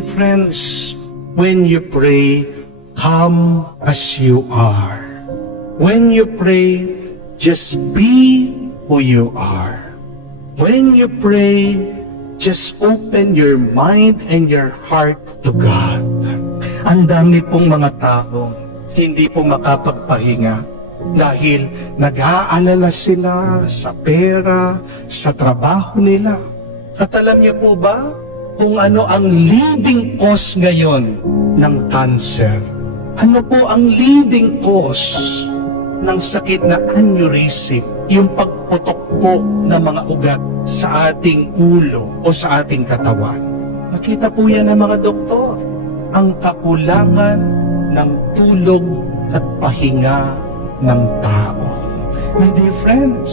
Friends, when you pray, come as you are. When you pray, just be who you are. When you pray, just open your mind and your heart to God. Ang dami pong mga tao hindi po makapagpahinga dahil nag-aalala sila sa pera, sa trabaho nila. At alam niyo po ba kung ano ang leading cause ngayon ng cancer? Ano po ang leading cause ng sakit na aneurysm? Yung pagputok po ng mga ugat sa ating ulo o sa ating katawan. Nakita po yan ng mga doktor. Ang kakulangan ng tulog at pahinga ng tao. My dear friends,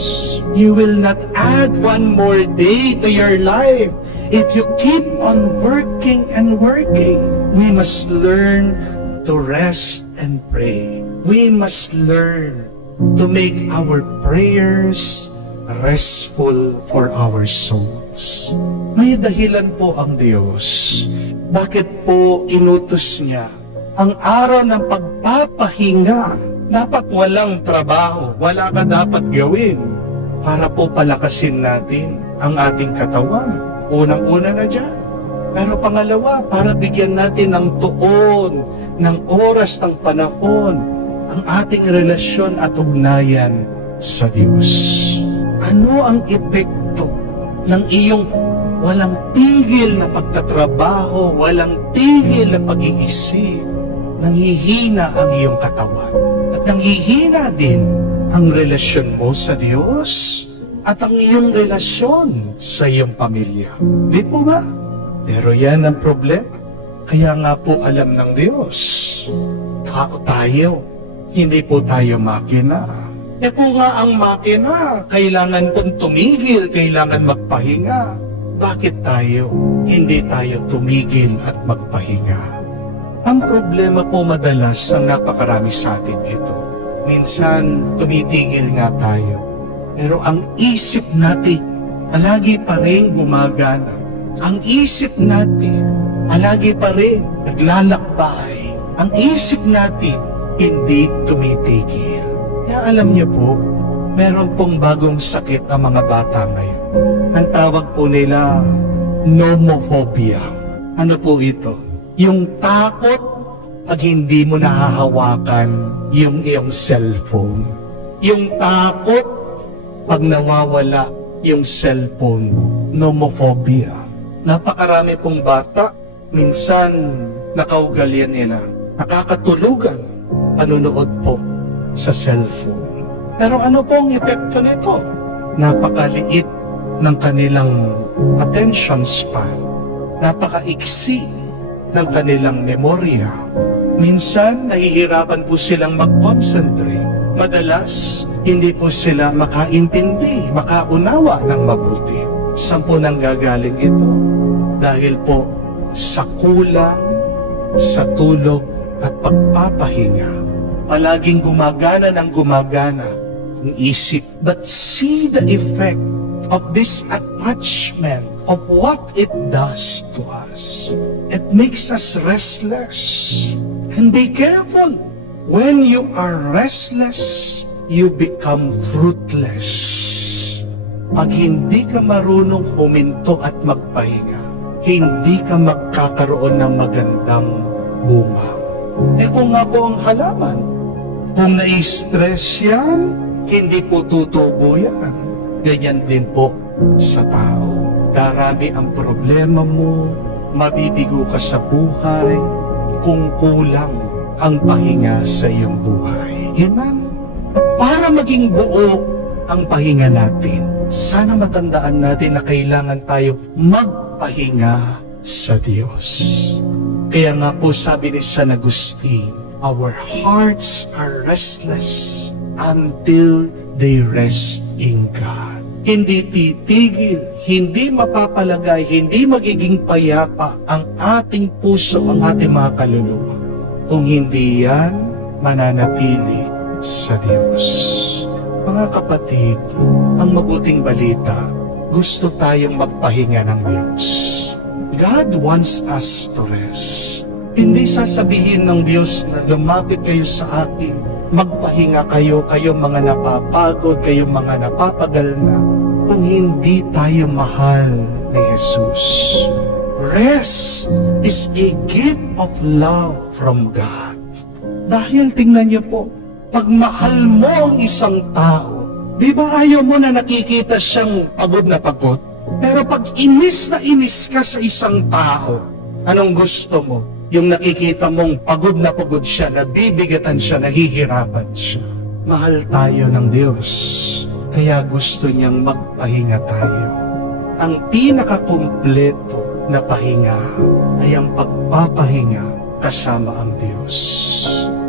you will not add one more day to your life if you keep on working and working. We must learn to rest and pray. We must learn to make our prayers restful for our souls. May dahilan po ang Diyos. Bakit po inutos niya ang araw ng pagpapahinga? Dapat walang trabaho, wala ka dapat gawin para po palakasin natin ang ating katawan. Unang-una na dyan. Pero pangalawa, para bigyan natin ng tuon, ng oras, ng panahon, ang ating relasyon at ugnayan sa Diyos. Ano ang epekto ng iyong walang tigil na pagtatrabaho, walang tigil na pag-iisip? Nanghihina ang iyong katawan. At nanghihina din ang relasyon mo sa Diyos at ang iyong relasyon sa iyong pamilya. Di po ba? Pero yan ang problema. Kaya nga po alam ng Diyos, tao tayo, hindi po tayo makina. Kung nga ang makina, kailangan pong tumigil, kailangan magpahinga. Bakit tayo? Hindi tayo tumigil at magpahinga. Ang problema po madalas ang napakarami sa atin ito. Minsan, tumitigil nga tayo. Pero ang isip natin, palagi pa rin gumagana. Ang isip natin, palagi pa rin naglalakbay. Ang isip natin, hindi tumitigil. Kaya alam niyo po, meron pong bagong sakit ang mga bata ngayon. Ang tawag po nila, nomophobia. Ano po ito? Yung takot pag hindi mo nahahawakan yung iyong cellphone. Yung takot pag nawawala yung cellphone mo. Nomophobia. Napakarami pong bata, minsan nakaugalyan nila, nakakatulugan, panunood po sa cellphone. Pero ano po ang epekto nito? Napakaliit ng kanilang attention span. Napakaiksi ng kanilang memorya. Minsan, nahihirapan po silang mag-concentrate. Madalas, hindi po sila makaintindi, makaunawa ng mabuti. Saan po nanggagaling ito? Dahil po sa kulang, sa tulog at pagpapahinga. Palaging gumagana ng gumagana ang isip. But see the effect of this attachment, of what it does to us. It makes us restless. And be careful. When you are restless, you become fruitless. Pag hindi ka marunong huminto at magpahinga, hindi ka magkakaroon ng magandang bunga. Kung nga po ang halaman, kung nai-stress yan, hindi po tutubo yan. Ganyan din po sa tao. Darami ang problema mo, mabibigo ka sa buhay, kung kulang ang pahinga sa iyong buhay. Amen? Para maging buo ang pahinga natin, sana matandaan natin na kailangan tayo magpahinga sa Diyos. Kaya nga po sabi ni San Agustin, our hearts are restless until they rest in God. Hindi titigil, hindi mapapalagay, hindi magiging payapa ang ating puso, ang ating mga kaluluwa. Kung hindi yan, mananatili sa Diyos. Mga kapatid, ang mabuting balita, gusto tayong magpahinga ng Diyos. God wants us to rest. Hindi sasabihin ng Diyos na lumapit kayo sa akin, magpahinga kayo, kayong mga napapagod, kayong mga napapagal na, kung hindi tayo mahal ni Jesus. Rest is a gift of love from God. Dahil tingnan niyo po, pag mahal mo ang isang tao, di ba ayaw mo na nakikita siyang pagod na pagod? Pero pag inis na inis ka sa isang tao, anong gusto mo? Yung nakikita mong pagod na pagod siya, nabibigatan siya, nahihirapan siya. Mahal tayo ng Diyos, kaya gusto niyang magpahinga tayo. Ang pinakakumpleto na pahinga ay ang pagpapahinga kasama ang Diyos.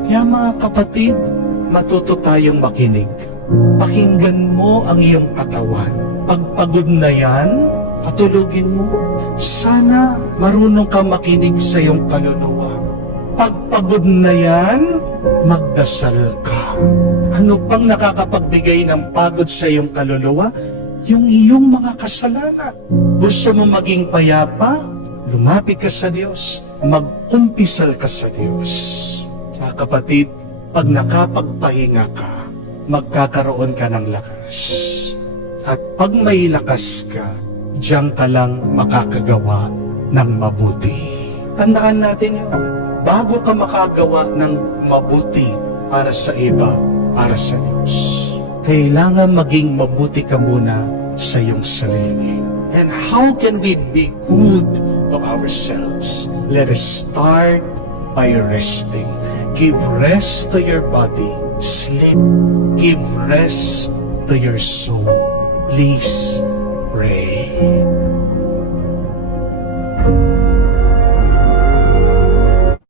Kaya mga kapatid, matuto tayong makinig. Pakinggan mo ang iyong katawan. Pagpagod na yan, patulugin mo. Sana marunong ka makinig sa iyong kaluluwa. Pagpagod na yan, magdasal ka. Ano pang nakakapagbigay ng pagod sa iyong kaluluwa? Yung iyong mga kasalanan. Gusto mo maging payapa? Lumapit ka sa Diyos. Mag-umpisal ka sa Diyos. Mga kapatid, pag nakapagpahinga ka, magkakaroon ka ng lakas. At pag may lakas ka, diyan ka lang makakagawa ng mabuti. Tandaan natin yun. Bago ka makagawa ng mabuti para sa iba, para sa Diyos, kailangan maging mabuti ka muna sa iyong sarili. And how can we be good to ourselves? Let us start by resting. Give rest to your body. Sleep. Give rest to your soul. Please,